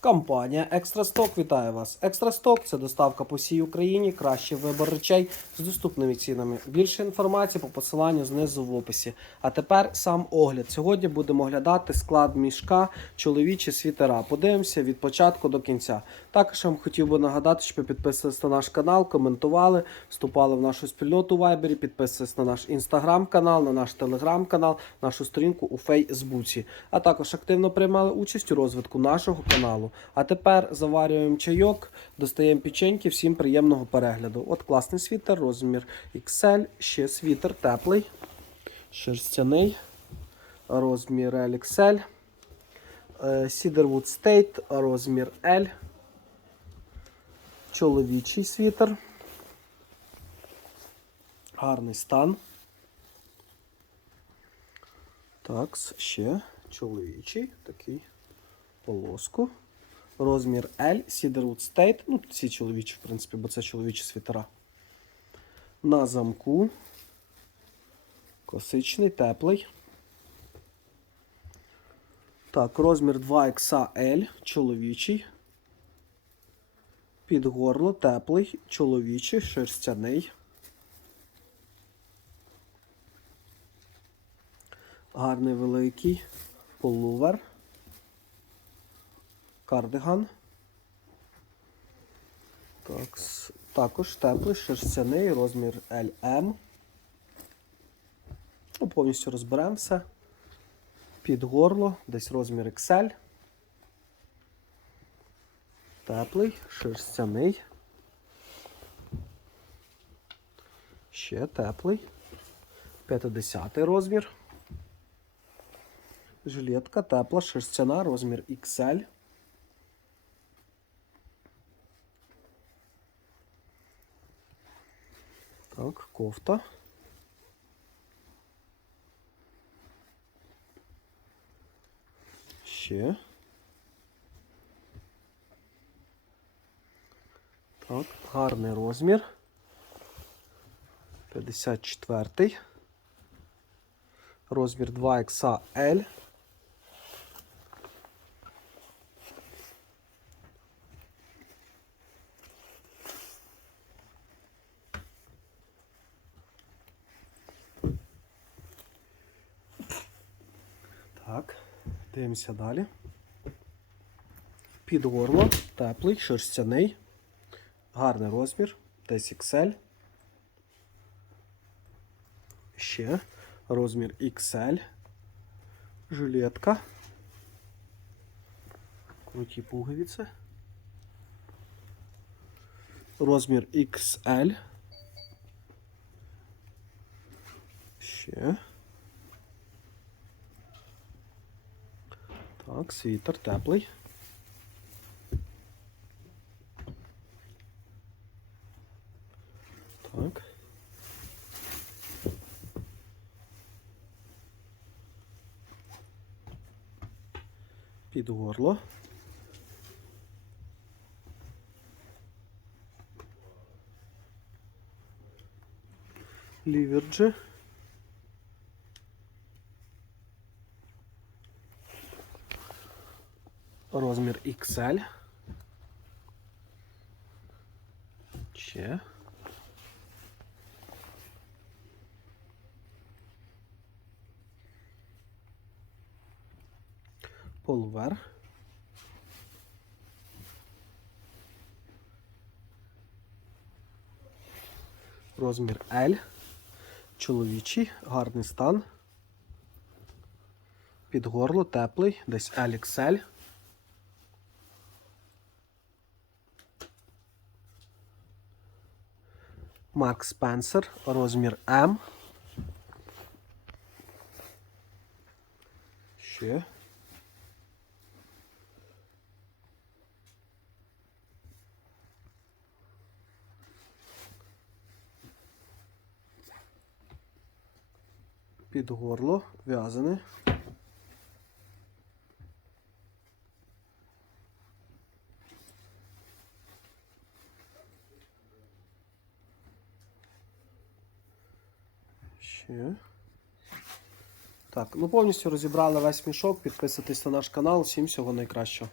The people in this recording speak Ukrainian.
Компанія Екстрасток вітає вас. Екстрасток це доставка по всій Україні, кращий вибір речей з доступними цінами. Більше інформації по посиланню знизу в описі. А тепер сам огляд. Сьогодні будемо оглядати склад мішка чоловічі світера. Подивимося від початку до кінця. Також вам хотів би нагадати, щоб підписувалися на наш канал, коментували, вступали в нашу спільноту у Вайбері, підписувалися на наш інстаграм-канал, на наш телеграм-канал, нашу сторінку у Фейсбуці. А також активно приймали участь у розвитку нашого каналу. А тепер заварюємо чайок, достаємо печеньки, всім приємного перегляду. От класний світер, розмір XL, ще світер теплий, шерстяний, розмір LXL. Е, Cedarwood State, розмір L. Чоловічий світер. Гарний стан. Так, ще чоловічий такий полоску. Розмір L, Cedarwood State. Ну, всі чоловічі, в принципі, бо це чоловічі світера. На замку. Косичний, теплий. Так, розмір 2XL, чоловічий. Під горло, теплий, чоловічий, шерстяний. Гарний великий полувер. Кардиган. Так, також теплий, шерстяний, розмір LM. Ну, повністю розберемо все. Під горло, десь розмір XL. Теплий, шерстяний. Ще теплий. 50 розмір. Жилетка тепла, шерстяна, розмір XL. Так, кофта. Ще. Так, гарний розмір. 54. Розмір 2XL. Так, дивимося далі. Під горло, теплий, шерстяний, гарний розмір, десь XL. Ще розмір XL. Жилетка. Круті пуговиці. Розмір XL. Ще. Так, світер теплий. Так. Під горло. Ліверджі. Розмір XL. Ще. Полувер. Розмір L. Чоловічий, гарний стан. Під горло теплий, десь LXL. Марк Спенсер, розмір М. Ще. Під горло в'язане. Ще. Так, ну повністю розібрали весь мішок. Підписуйтесь на наш канал. Всім всього найкращого.